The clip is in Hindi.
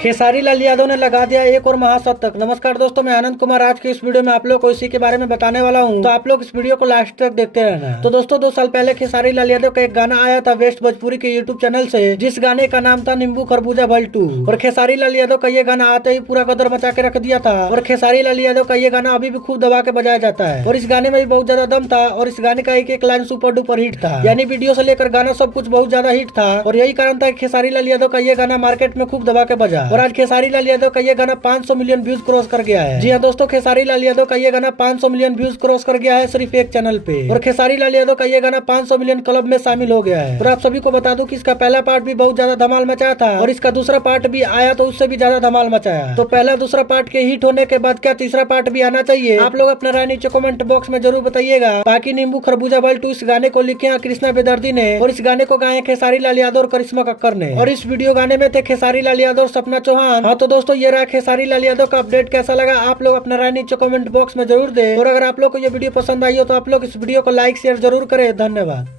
खेसारी लाल यादव ने लगा दिया एक और महाशतक। नमस्कार दोस्तों, मैं आनंद कुमार। आज के इस वीडियो में आप लोग को इसी के बारे में बताने वाला हूं, तो आप लोग इस वीडियो को लास्ट तक देखते रहना। तो दोस्तों 2 साल पहले खेसारी लाल यादव का एक गाना आया था वेस्ट भोजपुरी के यूट्यूब चैनल से, जिस गाने का नाम था नींबू खरबूजा भल 2। और खेसारी लाल यादव का ये गाना आते ही पूरा गदर मचा के रख दिया था। और खेसारी लाल यादव का ये गाना अभी भी खूब दबा के बजाया जाता है। और इस गाने में भी बहुत ज्यादा दम था। और इस गाने का एक एक लाइन सुपर डुपर हिट था, यानी वीडियो से लेकर गाना सब कुछ बहुत ज्यादा हिट था। और यही कारण था खेसारी लाल यादव का ये गाना मार्केट में खूब दबा के बजा। और आज खेसारी लाल यादव का ये गाना 500 मिलियन व्यूज क्रॉस कर गया है। जी हाँ दोस्तों, खेसारी लाल यादव का ये गाना 500 मिलियन व्यूज क्रॉस कर गया है सिर्फ एक चैनल पे। और खेसारी लाल यादव का ये गाना 500 मिलियन क्लब में शामिल हो गया है। और आप सभी को बता दूं कि इसका पहला पार्ट भी बहुत ज्यादा धमाल मचाया था। और इसका दूसरा पार्ट भी आया तो उससे भी ज्यादा धमाल मचाया। तो पहला दूसरा पार्ट के हिट होने के बाद क्या तीसरा पार्ट भी आना चाहिए? आप लोग अपना राय नीचे कमेंट बॉक्स में जरूर बताइएगा। बाकी नींबू खरबूजा भल 2 इस गाने को लिखे हैं कृष्णा बेदर्दी ने। और इस गाने को गाए खेसारी लाल यादव और करिश्मा कक्कर ने। और इस वीडियो गाने में थे खेसारी लाल यादव और सपना चौहान। हाँ तो दोस्तों, ये रहा खेसारी लाल यादव का अपडेट। कैसा लगा आप लोग अपना राय नीचे कमेंट बॉक्स में जरूर दें। और अगर आप लोग को ये वीडियो पसंद आई हो तो आप लोग इस वीडियो को लाइक शेयर जरूर करें। धन्यवाद।